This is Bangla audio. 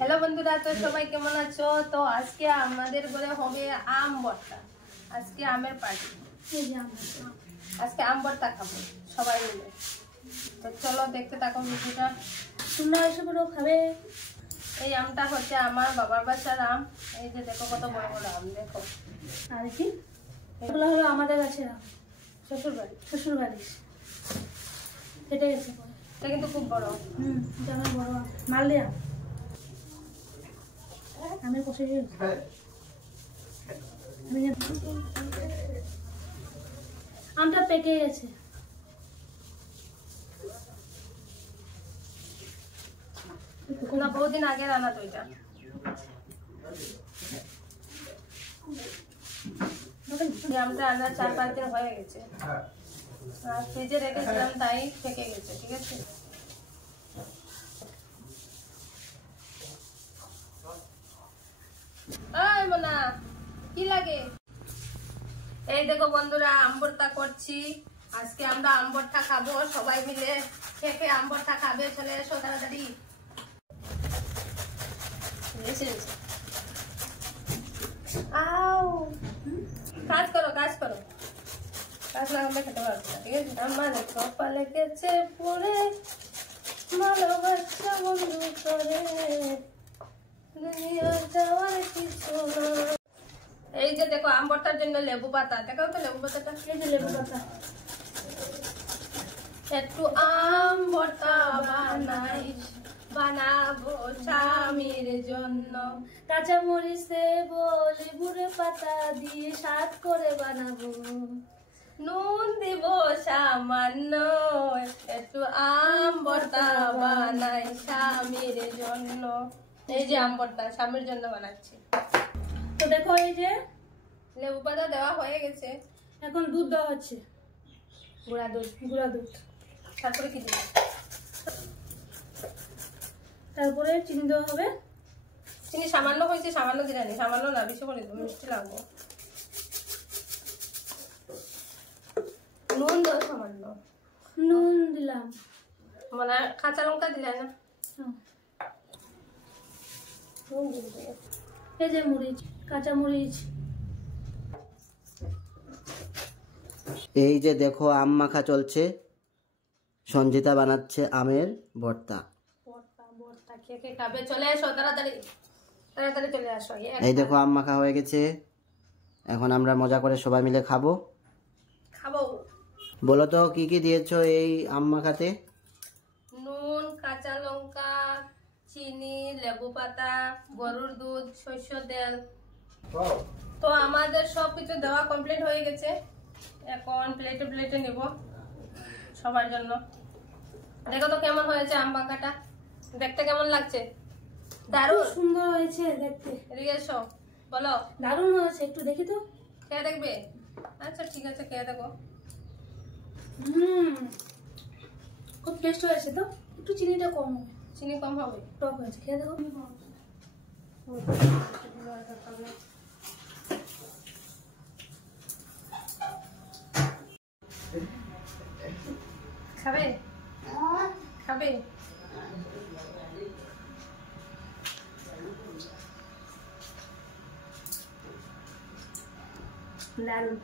হ্যালো বন্ধুরা, তো সবাই কেমন আছো? তো আজকে আমাদের ঘরে হবে আম ভর্তা। আজকে আমের পার্টি। আজকে আম ভর্তা খাবো সবাই মিলে। তো চলো দেখতে থাকো ভিডিওটা। তোমরা এসে পুরো খাবে। এই আমটা হচ্ছে আমার বাবার বাসার আম। এই যে দেখো কত বড় বড় আম, দেখো। আর কি এগুলো হলো আমাদের কাছে শ্বশুর বাড়ি। শ্বশুর বাড়ি কেটে গেছে। এটা কিন্তু খুব বড়। এটা আমার বড় মালদিয়া। আমি বসে আমটা পেকে গেছে। না, বহুদিন আগে রান্না তো এটা। আমটা রান্না 4-5 দিন হয়ে গেছে, আর ফ্রিজে রেখেছিলাম তাই থেকে গেছে। ঠিক আছে, মোনা কি লাগে? এই দেখো বন্ধুরা, আম ভর্তা করছি। আজকে আমরা আম ভর্তা খাবো সবাই মিলে। খেয়ে আম ভর্তা খাবে, চলে এসো তাড়াতাড়ি। কাজ করো কাজ করো, কাজ না করলে খেতে পারবো না। ঠিক আছে, আমার কপালে গেছে পড়ে ভালোবাসা বন্ধু করে দুনিয়া যাওয়ার কিছু না। এই যে দেখো আম ভর্তার জন্য লেবু পাতা, দেখো তো লেবু পাতাটা। এই যে লেবু পাতা। একটু আম ভর্তা বানাবো স্বামীর জন্য। কাঁচা মরিচ দেবো, লেবুর পাতা দিয়ে স্বাদ করে বানাবো। নুন দিব সামান্য, একটু আম ভর্তা বানাই স্বামীর জন্য। এই যে আম ভর্তা স্বামীর জন্য বানাচ্ছি। তো দেখো এই যে লেবু পাতা দেওয়া হয়ে গেছে, এখন দুধ দেওয়া হচ্ছে। গুঁড়া দুধ। তারপরে কি দেবো? তারপরে চিনি দেওয়া হবে। চিনি সামান্য হয়েছে, সামান্য দিলে নি, সামান্য না বেশি করে দেবো, মিষ্টি লাগবে। নুন দাও সামান্য। নুন দিলাম। মানে কাঁচা লঙ্কা দিলে না? নুন দিলে। এই যে মরিচ, কাঁচা মরিচ। এই যে দেখো আম মাখা চলছে, সঞ্জিতা বানাচ্ছে আমের ভর্তা। ভর্তা খেয়ে খাবে, চলে এসো তাড়াতাড়ি তাড়াতাড়ি চলে আসো। এই দেখো আম মাখা হয়ে গেছে, এখন আমরা মজা করে সবাই মিলে খাবো। বলো তো কি কি দিয়েছো এই আম মাখাতে? নুন, কাঁচা লঙ্কা, চিনি, লেবু পাতা, গরুর দুধ, সরষে তেল। তো আমাদের সবকিছু দেওয়া কমপ্লিট হয়ে গেছে। এখন প্লেটে প্লেটে নিব সবার জন্য। দেখো তো কেমন হয়েছে আম মাখাটা, দেখতে কেমন লাগছে? দারুণ সুন্দর হয়েছে দেখতে। এদিকে এসো, বলো। দারুণ হয়েছে, একটু দেখি তো। খেয়ে দেখবে? আচ্ছা ঠিক আছে, খেয়ে দেখো। খুব টেস্ট হয়েছে। তো একটু চিনিটা কম হবে। চিনি কম হবে? টক হয়েছে, খেয়ে দেখো। খাবে খাবে? দারুণ।